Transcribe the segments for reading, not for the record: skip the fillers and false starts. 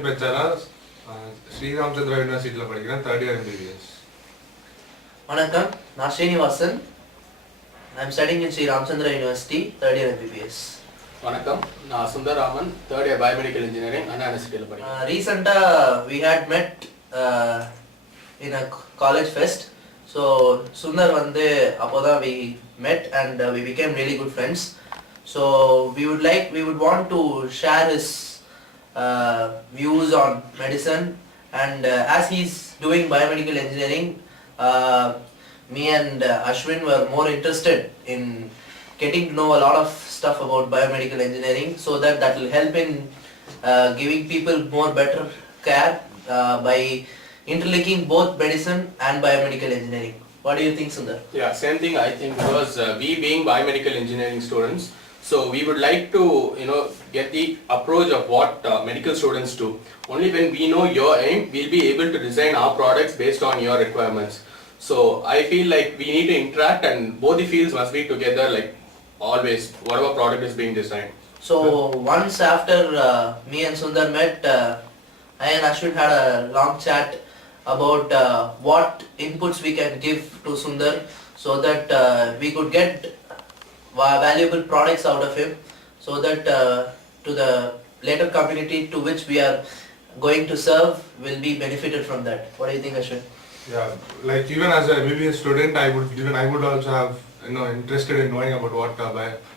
Aswin Penchala Srinivasan University third year MBBS. Vanakkam, நான் Srinivasan. I'm studying in Sri Ramchandra University, third year MBBS. வணக்கம், நான் Sunderaraman, third year Biomedical Engineering, Anna University. Recently, we had met in a college fest. So Sundar vande appoda we met and we became really good friends. So we would want to share his views on medicine, and as he's doing biomedical engineering, me and Aswin were more interested in getting to know a lot of stuff about biomedical engineering, so that will help in giving people more better care by interlinking both medicine and biomedical engineering. What do you think, Sundar? Yeah, same thing I think, because we being biomedical engineering students, so we would like to get the approach of what medical students do. Only when we know your aim, we'll be able to design our products based on your requirements. So I feel like we need to interact, and both the fields must be together, like always, whatever product is being designed. So once after me and Sundar met, I and Ashwin had a long chat about what inputs we can give to Sundar, so that we could get valuable products out of him, so that to the later community to which we are going to serve will be benefited from that. What do you think, Ashwin? Yeah, like even as a MBBS student, I would also have interested in knowing about what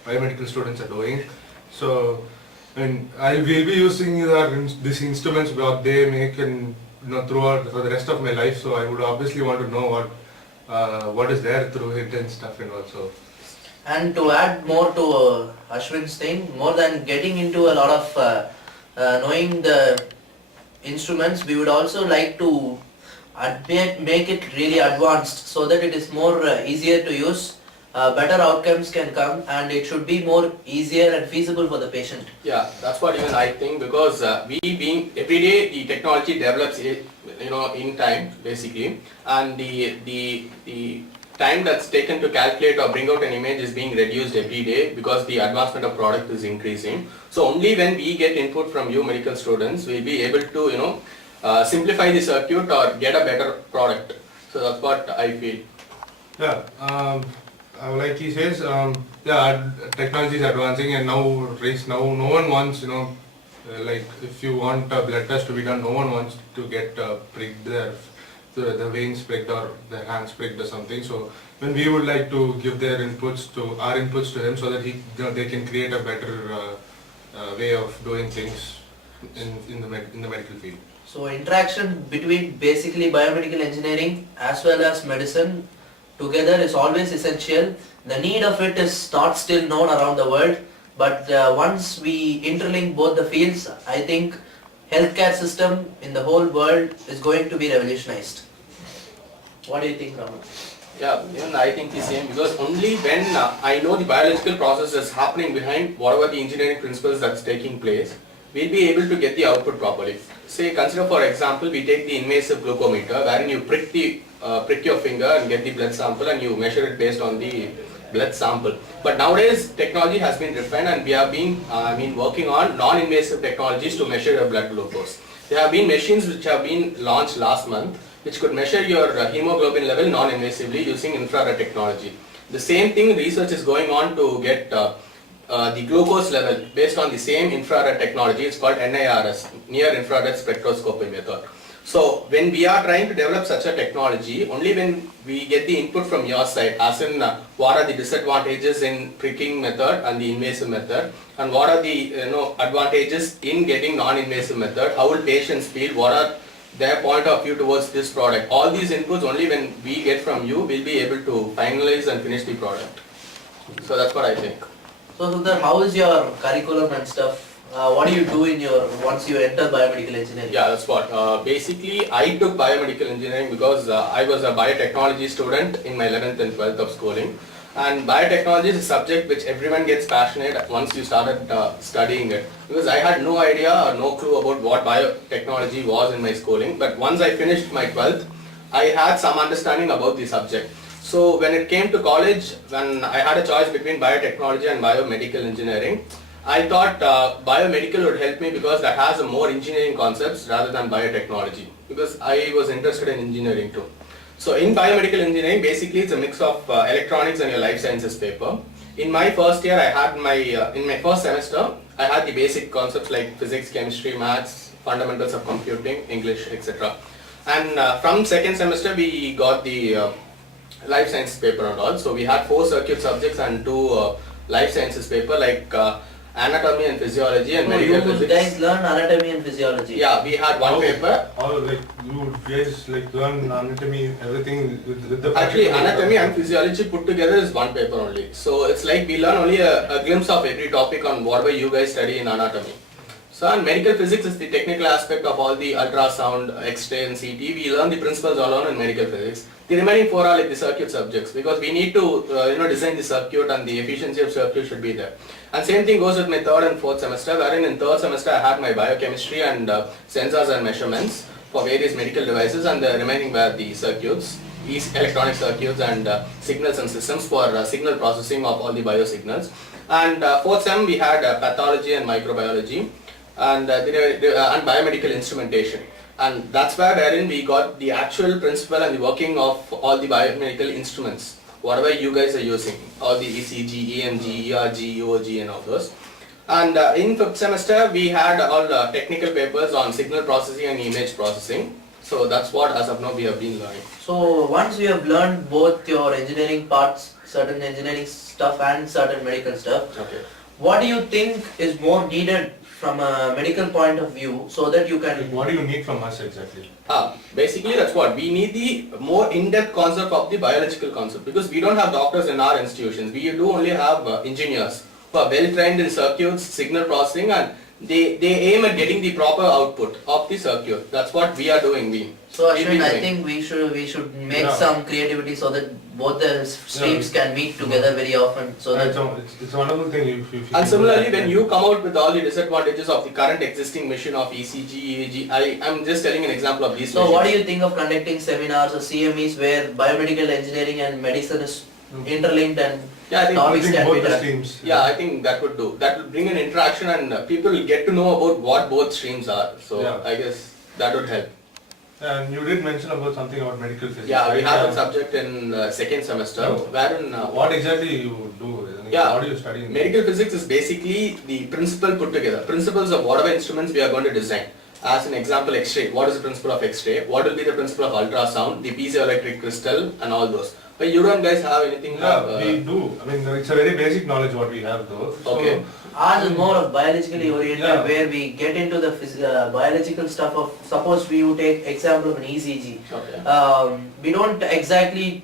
biomedical students are doing. So I will be using these instruments what they make and throughout for the rest of my life. So I would obviously want to know what is there through it and stuff, and also. And to add more to Ashwin's thing, more than getting into a lot of knowing the instruments, we would also like to make it really advanced, so that it is more easier to use, better outcomes can come, and it should be more easier and feasible for the patient. Yeah, that's what even I think, because we being every day the technology develops in time basically, and the time that's taken to calculate or bring out an image is being reduced every day, because the advancement of product is increasing. So only when we get input from you medical students, we'll be able to simplify the circuit or get a better product. So that's what I feel. Yeah, like he says, technology is advancing, and now no one wants like if you want a blood test to be done, no one wants to get pricked the veins pricked or the hands pricked or something. So when we would like to give our inputs to him, so that they can create a better way of doing things in the medical field. So interaction between basically biomedical engineering as well as medicine together is always essential. The need of it is not still known around the world, but once we interlink both the fields, I think healthcare system in the whole world is going to be revolutionized. What do you think, Raman? Yeah, even I think the same, because only when I know the biological process is happening behind whatever the engineering principles that's taking place, we'll be able to get the output properly. Say, consider for example, we take the invasive glucometer, wherein you prick your finger and get the blood sample, and you measure it based on the blood sample. But nowadays technology has been refined, and we have been working on non-invasive technologies to measure your blood glucose. There have been machines which have been launched last month, which could measure your hemoglobin level non-invasively using infrared technology. The same thing, research is going on to get the glucose level based on the same infrared technology. It's called NIRS, near infrared spectroscopy method. So when we are trying to develop such a technology, only when we get the input from your side, as in what are the disadvantages in pricking method and the invasive method, and what are the advantages in getting non-invasive method, how will patients feel, what are their point of view towards this product. All these inputs, only when we get from you, we'll be able to finalize and finish the product. So that's what I think. So Sundar, how is your curriculum and stuff? What do you do once you enter biomedical engineering? Yeah, that's what. Basically, I took biomedical engineering because I was a biotechnology student in my 11th and 12th of schooling. And biotechnology is a subject which everyone gets passionate once you started studying it. Because I had no idea or no clue about what biotechnology was in my schooling. But once I finished my 12th, I had some understanding about the subject. So when it came to college, when I had a choice between biotechnology and biomedical engineering, I thought biomedical would help me because that has a more engineering concepts rather than biotechnology, because I was interested in engineering too. So in biomedical engineering, basically it's a mix of electronics and your life sciences paper. In my first year, I had in my first semester, I had the basic concepts like physics, chemistry, maths, fundamentals of computing, English, etc. And from second semester, we got the life sciences paper and all. So we had 4 circuit subjects and 2 life sciences paper like anatomy and physiology and medical you physics. guys learn anatomy and physiology? Yeah, we had one paper. How like you guys like learn anatomy, everything with the Actually, practical anatomy stuff? and physiology put together is one paper only. So it's like we learn only a glimpse of every topic on whatever you guys study in anatomy. So and medical physics is the technical aspect of all the ultrasound, X-ray and CT. We learn the principles alone in medical physics. The remaining 4 are like the circuit subjects, because we need to design the circuit and the efficiency of circuit should be there. And same thing goes with my 3rd and 4th semester, wherein in 3rd semester I had my biochemistry and sensors and measurements for various medical devices, and the remaining were the circuits, these electronic circuits and signals and systems for signal processing of all the biosignals. And 4th sem we had pathology and microbiology and biomedical instrumentation. And that's wherein we got the actual principle and the working of all the biomedical instruments, whatever you guys are using, all the ECG, EMG, ERG, EOG and all those. And in 5th semester we had all technical papers on signal processing and image processing. So that's what as of now we have been learning. So once you have learned both your engineering parts, certain engineering stuff and certain medical stuff, Okay. what do you think is more needed from a medical point of view so that you can... What do you need from us exactly? Basically that's what we need, the more in-depth concept of the biological concept, because we don't have doctors in our institutions. We do only have engineers who are well trained in circuits, signal processing, and they aim at getting the proper output of the circuit. That's what we are doing. So Ashwin, I think we should make some creativity so that both the streams can meet together very often. So that it's a wonderful thing if you and similarly, when you come out with all the disadvantages of the current existing machine of ECG, EEG, I am just telling an example of these. So what do you think of conducting seminars or CMEs where biomedical engineering and medicine is interlinked and topics can be done? Yeah, I think that would do. That will bring an interaction and people will get to know about what both streams are. So I guess that would help. And you did mention about something about medical physics. Yeah, we have a subject in second semester wherein... what exactly you do? Yeah, what do you study? Medical physics is basically the principle put together. Principles of whatever instruments we are going to design. As an example, X-ray. What is the principle of X-ray? What will be the principle of ultrasound, the piezoelectric crystal and all those. But you don't guys have anything? Yeah, we do. I mean, it's a very basic knowledge what we have though. Okay. Ours is more of biologically oriented where we get into the biological stuff of, suppose we would take example of an ECG. Okay. We don't exactly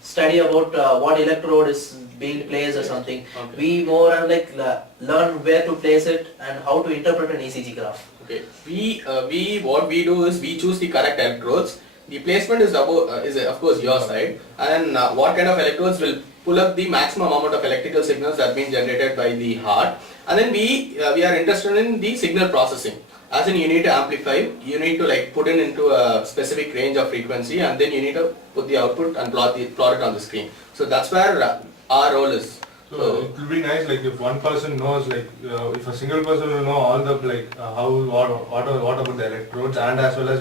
study about what electrode is being placed or something. Okay. We more and like learn where to place it and how to interpret an ECG graph. Okay. What we do is we choose the correct electrodes. The placement is of course your side, and what kind of electrodes will pull up the maximum amount of electrical signals that being generated by the heart, and then we are interested in the signal processing. As in, you need to amplify, you need to like put it into a specific range of frequency, and then you need to put the output and plot it on the screen. So that's where our role is. So it will be nice, like if one person knows, like if a single person will know all the what about the electrodes, and as well as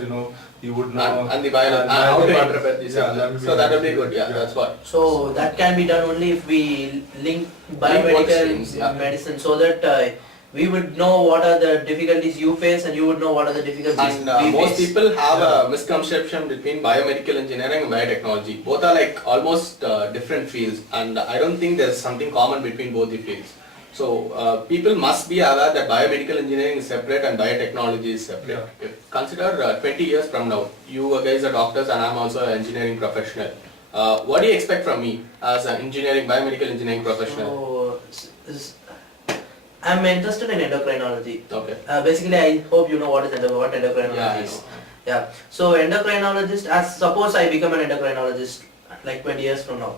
he would know and the biology, how to interpret the signal. So that will be good. Yeah, that's what. So that can be done only if we link biomedical medicine, so that we would know what are the difficulties you face and you would know what are the difficulties and most people have a misconception between biomedical engineering and biotechnology. Both are like almost different fields, and I don't think there's something common between both the fields. So people must be aware that biomedical engineering is separate and biotechnology is separate. Yeah. Consider 20 years from now, you guys are doctors and I'm also an engineering professional. What do you expect from me as an biomedical engineering professional? So, I'm interested in endocrinology. Okay. Basically, I hope you know what endocrinology is. Yeah. So endocrinologist, as suppose I become an endocrinologist like 20 years from now.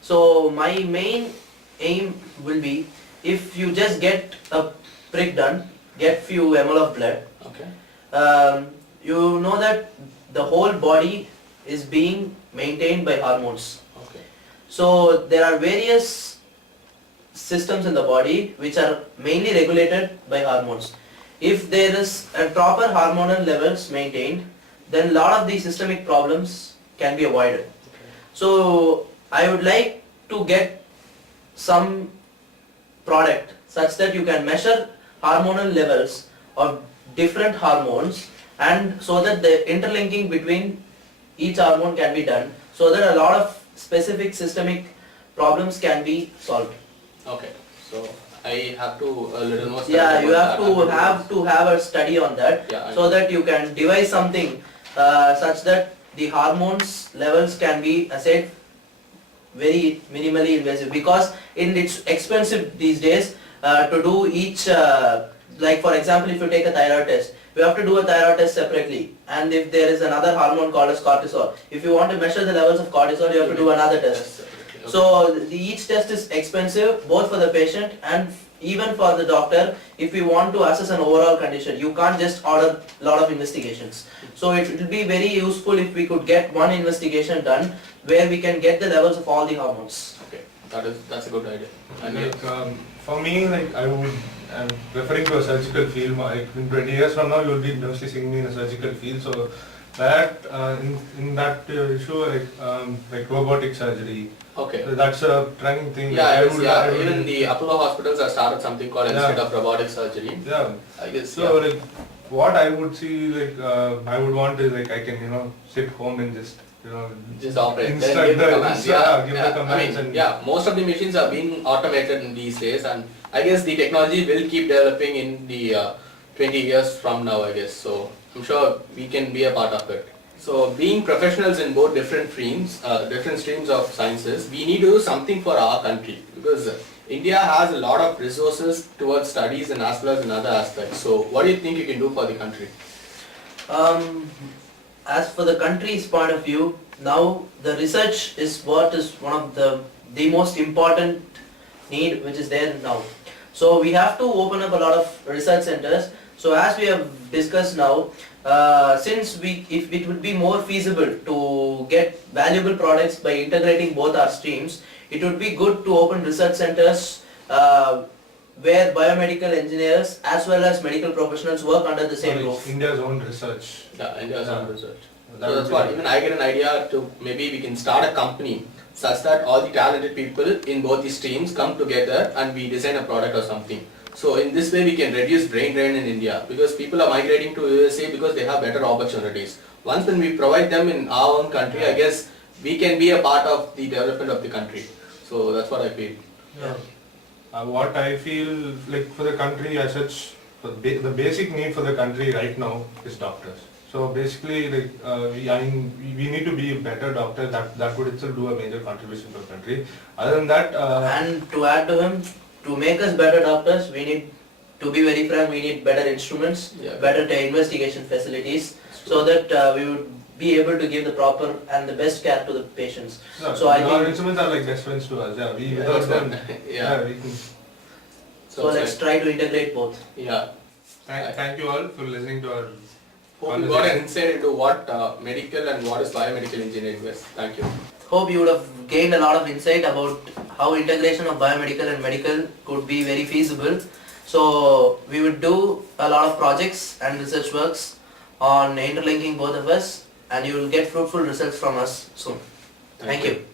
So my main aim will be, if you just get a prick done, get few ml of blood. Okay. You know that the whole body is being maintained by hormones. Okay. So there are various systems in the body which are mainly regulated by hormones. If there is a proper hormonal levels maintained, then a lot of these systemic problems can be avoided. So I would like to get some product such that you can measure hormonal levels of different hormones, and so that the interlinking between each hormone can be done, so that a lot of specific systemic problems can be solved. Okay, so I have to a little more study Yeah, you about have that. to have a study on that, Yeah, so that you can devise something such that the hormones levels can be assayed very minimally invasive, because it's expensive these days to do each, like for example, if you take a thyroid test, you have to do a thyroid test separately, and if there is another hormone called as cortisol, if you want to measure the levels of cortisol, you have to do another test. Okay. So each test is expensive both for the patient and even for the doctor. If we want to assess an overall condition, you can't just order a lot of investigations. So it will be very useful if we could get one investigation done where we can get the levels of all the hormones. Okay, that's a good idea. And Like, for me, like I'm referring to a surgical field. Like in 20 years from now, you will be mostly seeing me in a surgical field. So that in that issue, like robotic surgery. okay. So that's a trending thing. Yeah, I I would- I would- even the Apollo hospitals have started something called Yeah. instead of robotic surgery. Yeah. I guess. So like, what I would see, like I would want is like I can sit home and just Just operate. Then instruct give the the commands. give the I commands mean, and yeah, most of the machines are being automated in these days, and I guess the technology will keep developing in the 20 years from now, I guess. So I'm sure we can be a part of it. So being professionals in both different streams of sciences, we need to do something for our country, because India has a lot of resources towards studies and as well as in other aspects. So what do you think you can do for the country? As for the country's point of view, now the research is what is one of the most important need which is there now. So we have to open up a lot of research centers. So as we have discussed now, since if it would be more feasible to get valuable products by integrating both our streams, it would be good to open research centers where biomedical engineers as well as medical professionals work under the same roof. India's own research. Yeah, India's own Yeah. research. That So would that's be what, good. even I get an idea to maybe we can start a company such that all the talented people in both the streams come together and we design a product or something. So in this way we can reduce brain drain in India, because people are migrating to USA because they have better opportunities. Once when we provide them in our own country, I guess we can be a part of the development of the country. So that's what I feel. Yeah. What I feel like for the country as such, the basic need for the country right now is doctors. So basically, like we need to be better doctors. That would itself do a major contribution to the country. Other than that, And to add to him, to make us better doctors, we need, to be very frank, we need better instruments, Yeah. better investigation facilities, so that we would be able to give the proper and the best care to the patients. no, So I our think, instruments are like best friends to us. Yeah, Yeah, without that's them, what- yeah. we can. so let's try to integrate both. Yeah. Thank you all for listening to our. Hope you got an insight into what medical and what is biomedical engineering is. Thank you. Hope you would have gained a lot of insight about how integration of biomedical and medical could be very feasible. So we would do a lot of projects and research works on interlinking both of us, and you will get fruitful results from us soon. Thank you.